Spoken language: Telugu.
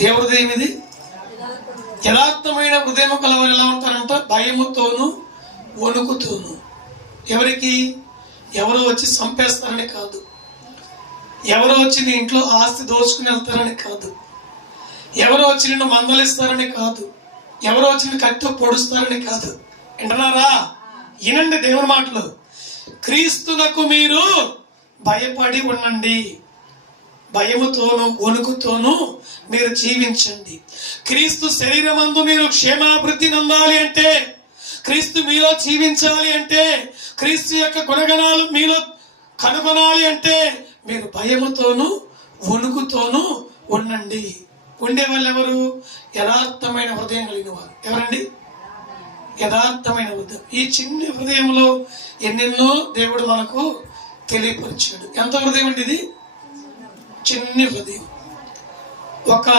ఏ హృదయం ఇది? యథార్థమైన హృదయం కలవారు ఎలా ఉంటారంట? భయముతోను వణుకుతోను. ఎవరికి? ఎవరో వచ్చి చంపేస్తారని కాదు, ఎవరో వచ్చి నీ ఇంట్లో ఆస్తి దోచుకుని వెళ్తారని కాదు, ఎవరో వచ్చి నిన్ను మందలిస్తారని కాదు, ఎవరో వచ్చి నిన్ను కత్తితో పొడుస్తారని కాదు. వింటున్నారా? వినండి దేవుని మాటలు. క్రీస్తునకు మీరు భయపడి ఉండండి, భయముతోను వణుకుతోను మీరు జీవించండి. క్రీస్తు శరీరమందు మీరు క్షేమాభివృద్ధి నందాలి అంటే, క్రీస్తు మీలో జీవించాలి అంటే, క్రీస్తు యొక్క గుణగణాలు మీలో కనుగొనాలి అంటే మీరు భయముతోను వణుకుతోను ఉండండి. ఉండేవాళ్ళు ఎవరు? యథార్థమైన హృదయం కలిగిన వారు. ఎవరండి? యథార్థమైన హృదయం. ఈ చిన్న హృదయంలో ఎన్నెన్నో దేవుడు మనకు తెలియపరిచాడు. ఎంత హృదయం అండి ఇది? చిన్న హృదయం. ఒక